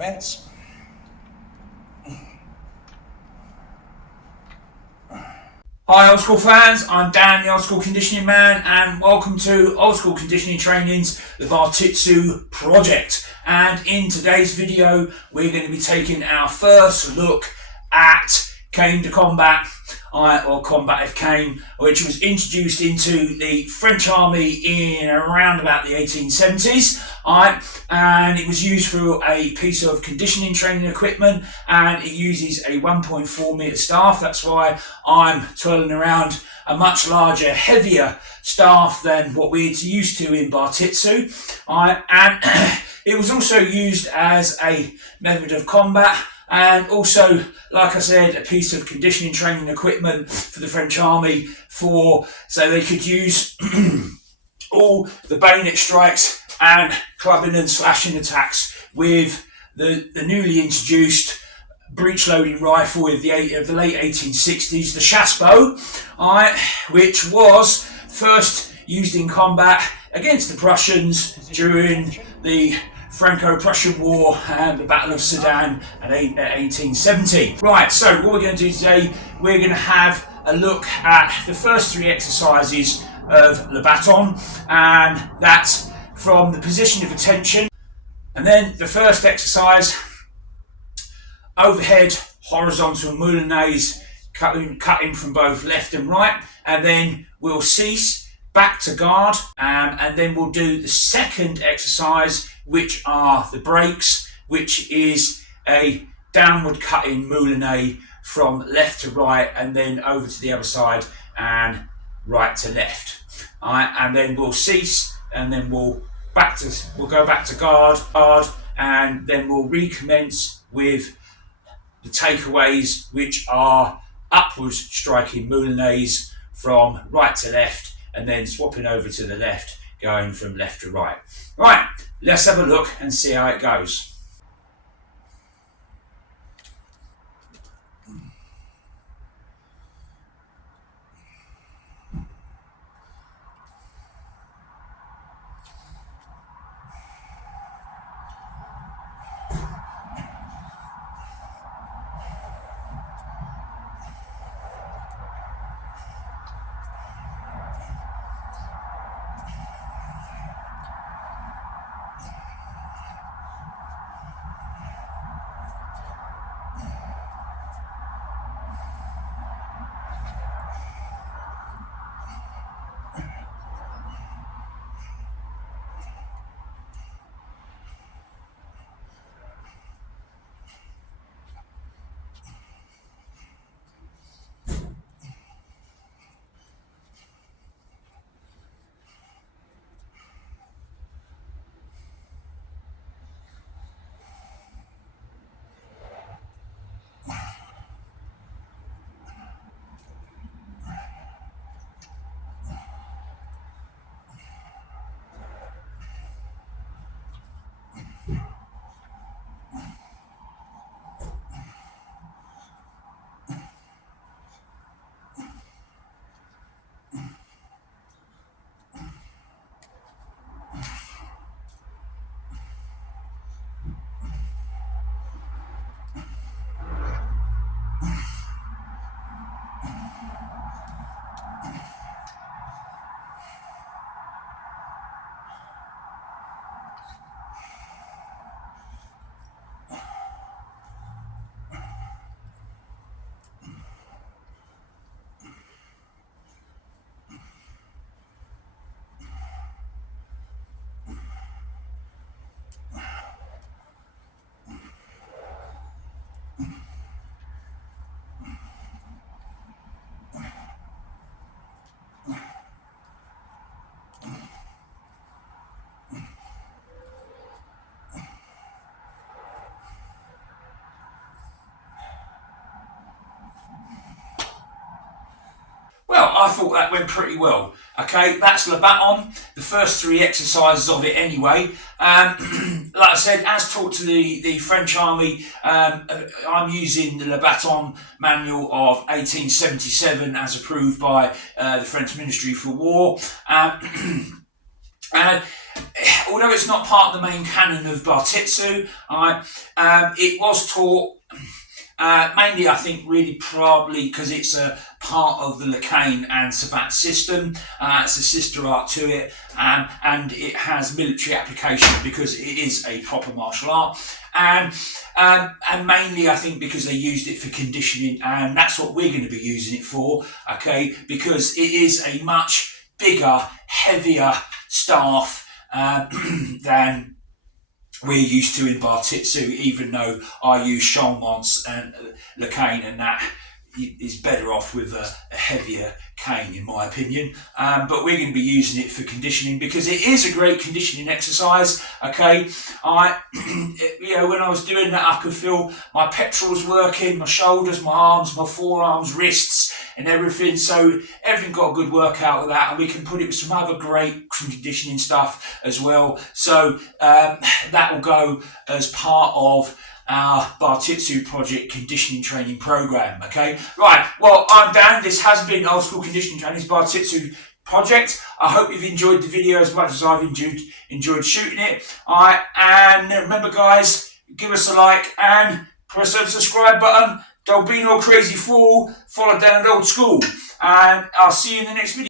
Commence. Hi Old School fans, I'm Dan, the Old School Conditioning Man, and welcome to Old School Conditioning Training's the Bartitsu project. And in today's video, we're going to be taking our first look at cane to combat, or combative cane, which was introduced into the French army in around about the 1870s. And it was used for a piece of conditioning training equipment, and it uses a 1.4 meter staff. That's why I'm twirling around a much larger, heavier staff than what we're used to in Bartitsu. And it was also used as a method of combat, and also, like I said, a piece of conditioning training equipment for the French army, so they could use all the bayonet strikes and clubbing and slashing attacks with the newly introduced breech loading rifle of the late 1860s, the chassepot, which was first used in combat against the Prussians during the Franco-Prussian War and the Battle of Sedan at 1870. Right, so what we're going to do today, we're going to have a look at the first three exercises of Le Baton, and that's from the position of attention. And then the first exercise, overhead horizontal moulinets, cutting from both left and right, and then we'll cease back to guard, and then we'll do the second exercise, which are the breaks, which is a downward cutting moulinet from left to right and then over to the other side and right to left. And then we'll cease, and then we'll go back to guard, and then we'll recommence with the takeaways, which are upwards striking moulinets from right to left, and then swapping over to the left, going from left to right. Right, let's have a look and see how it goes. Well, I thought that went pretty well. Okay, that's Le Baton, the first three exercises of it anyway. Like I said, as taught to the French army, I'm using the Le Baton manual of 1877 as approved by the French Ministry for War. And although it's not part of the main canon of Bartitsu, it was taught mainly, I think, really probably because it's a part of the La Canne and Savate system. It's a sister art to it, and it has military application because it is a proper martial art. And mainly, I think, because they used it for conditioning, and that's what we're going to be using it for, okay? Because it is a much bigger, heavier staff than we're used to in Bartitsu, even though I use Chalmonts and La Canne, and that is better off with a heavier cane, in my opinion. But we're going to be using it for conditioning because it is a great conditioning exercise. Okay, when I was doing that, I could feel my pectorals working, my shoulders, my arms, my forearms, wrists, and everything. So everything got a good workout with that, and we can put it with some other great conditioning stuff as well. So that will go as part of our Bartitsu project conditioning training program. Okay, right. Well, I'm Dan. This has been Old School Conditioning Training's Bartitsu project. I hope you've enjoyed the video as much as I've enjoyed shooting it. All right, and remember, guys, give us a like and press that subscribe button. Don't be no crazy fool. Follow Dan at Old School, and I'll see you in the next video.